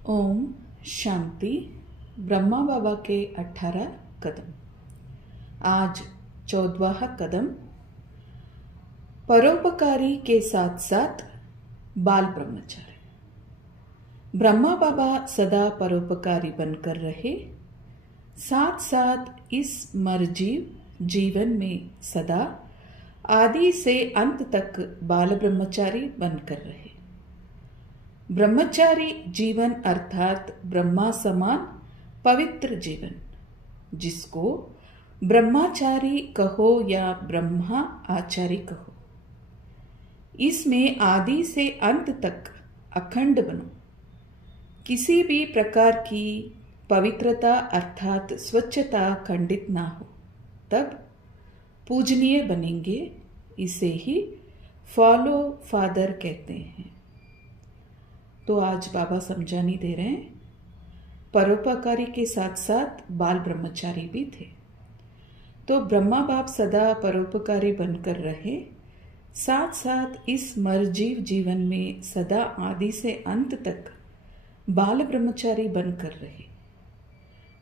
ओम शांति। ब्रह्मा बाबा के 18 कदम। आज 14वां कदम, परोपकारी के साथ साथ बाल ब्रह्मचारी। ब्रह्मा बाबा सदा परोपकारी बनकर रहे, साथ साथ इस मरजीव जीवन में सदा आदि से अंत तक बाल ब्रह्मचारी बनकर रहे। ब्रह्मचारी जीवन अर्थात ब्रह्मा समान पवित्र जीवन, जिसको ब्रह्मचारी कहो या ब्रह्मा आचारी कहो, इसमें आदि से अंत तक अखंड बनो। किसी भी प्रकार की पवित्रता अर्थात स्वच्छता खंडित ना हो, तब पूजनीय बनेंगे। इसे ही फॉलो फादर कहते हैं। तो आज बाबा समझानी दे रहे हैं, परोपकारी के साथ साथ बाल ब्रह्मचारी भी थे। तो ब्रह्मा बाप सदा परोपकारी बनकर रहे, साथ साथ इस मरजीव जीवन में सदा आदि से अंत तक बाल ब्रह्मचारी बनकर रहे।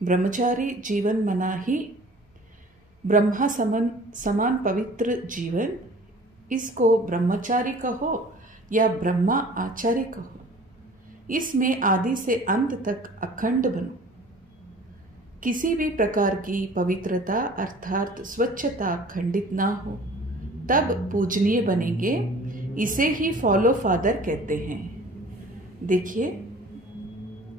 ब्रह्मचारी जीवन मना ही ब्रह्मा समान पवित्र जीवन, इसको ब्रह्मचारी कहो या ब्रह्मा आचार्य कहो, इसमें आदि से अंत तक अखंड बनो। किसी भी प्रकार की पवित्रता अर्थात स्वच्छता खंडित ना हो, तब पूजनीय बनेंगे। इसे ही फॉलो फादर कहते हैं। देखिए,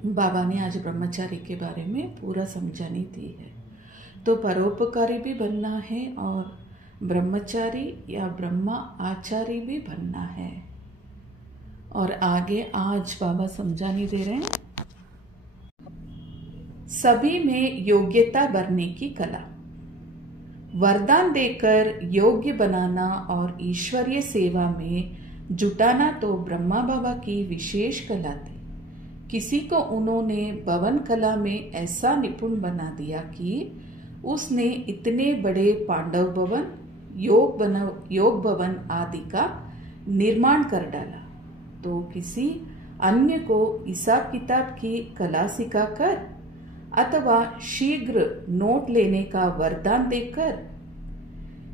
बाबा ने आज ब्रह्मचारी के बारे में पूरा समझानी दी है। तो परोपकारी भी बनना है और ब्रह्मचारी या ब्रह्मा आचार्य भी बनना है। और आगे आज बाबा समझाने दे रहे हैं, सभी में योग्यता भरने की कला। वरदान देकर योग्य बनाना और ईश्वरीय सेवा में जुटाना तो ब्रह्मा बाबा की विशेष कला थी। किसी को उन्होंने भवन कला में ऐसा निपुण बना दिया कि उसने इतने बड़े पांडव भवन, योग भवन आदि का निर्माण कर डाला। तो किसी अन्य को हिसाब किताब की कला सिखाकर अथवा शीघ्र नोट लेने का वरदान देकर,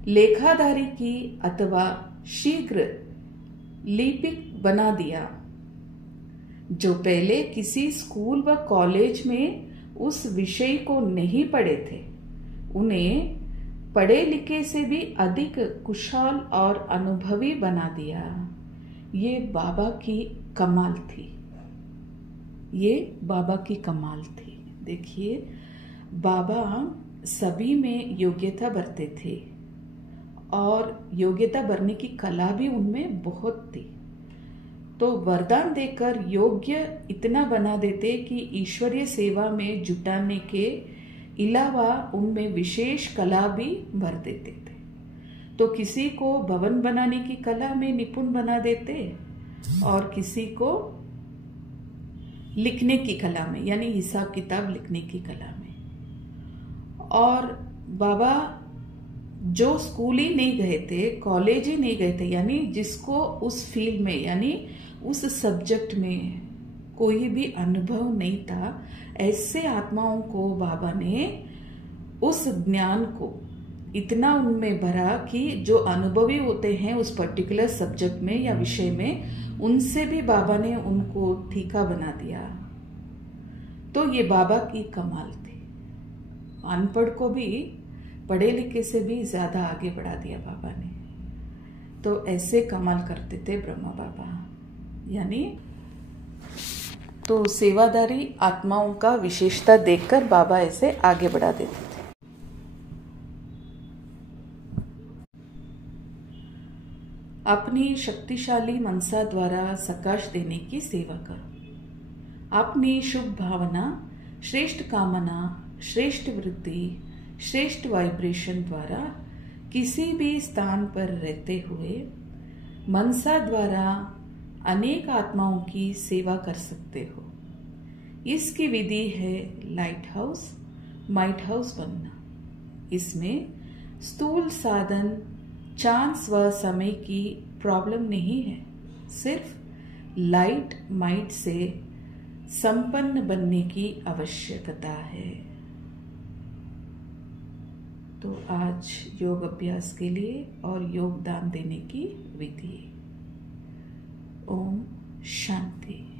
लेखादारी की अथवा शीघ्र लिपिक बना दिया। जो पहले किसी स्कूल व कॉलेज में उस विषय को नहीं पढ़े थे, उन्हें पढ़े लिखे से भी अधिक कुशल और अनुभवी बना दिया। ये बाबा की कमाल थी। ये बाबा की कमाल थी। देखिए, बाबा सभी में योग्यता भरते थे और योग्यता भरने की कला भी उनमें बहुत थी। तो वरदान देकर योग्य इतना बना देते कि ईश्वरीय सेवा में जुटाने के अलावा उनमें विशेष कला भी भर देते थे। तो किसी को भवन बनाने की कला में निपुण बना देते और किसी को लिखने की कला में, यानी हिसाब किताब लिखने की कला में। और बाबा जो स्कूल ही नहीं गए थे, कॉलेज ही नहीं गए थे, यानी जिसको उस फील्ड में यानी उस सब्जेक्ट में कोई भी अनुभव नहीं था, ऐसे आत्माओं को बाबा ने उस ज्ञान को इतना उनमें भरा कि जो अनुभवी होते हैं उस पर्टिकुलर सब्जेक्ट में या विषय में, उनसे भी बाबा ने उनको ठीका बना दिया। तो ये बाबा की कमाल थी। अनपढ़ को भी पढ़े लिखे से भी ज्यादा आगे बढ़ा दिया बाबा ने। तो ऐसे कमाल करते थे ब्रह्मा बाबा। यानी तो सेवादारी आत्माओं का विशेषता देखकर बाबा ऐसे आगे बढ़ा देते थे। अपनी शक्तिशाली मनसा द्वारा सकाश देने की सेवा करो। अपनी शुभ भावना, श्रेष्ठ कामना, श्रेष्ठ वृत्ति, श्रेष्ठ वाइब्रेशन द्वारा किसी भी स्थान पर रहते हुए मनसा द्वारा अनेक आत्माओं की सेवा कर सकते हो। इसकी विधि है लाइट हाउस, माइट हाउस बनना। इसमें स्थूल साधन, चांस व समय की प्रॉब्लम नहीं है। सिर्फ लाइट माइट से संपन्न बनने की आवश्यकता है। तो आज योग अभ्यास के लिए और योगदान देने की विधि। ओम शांति।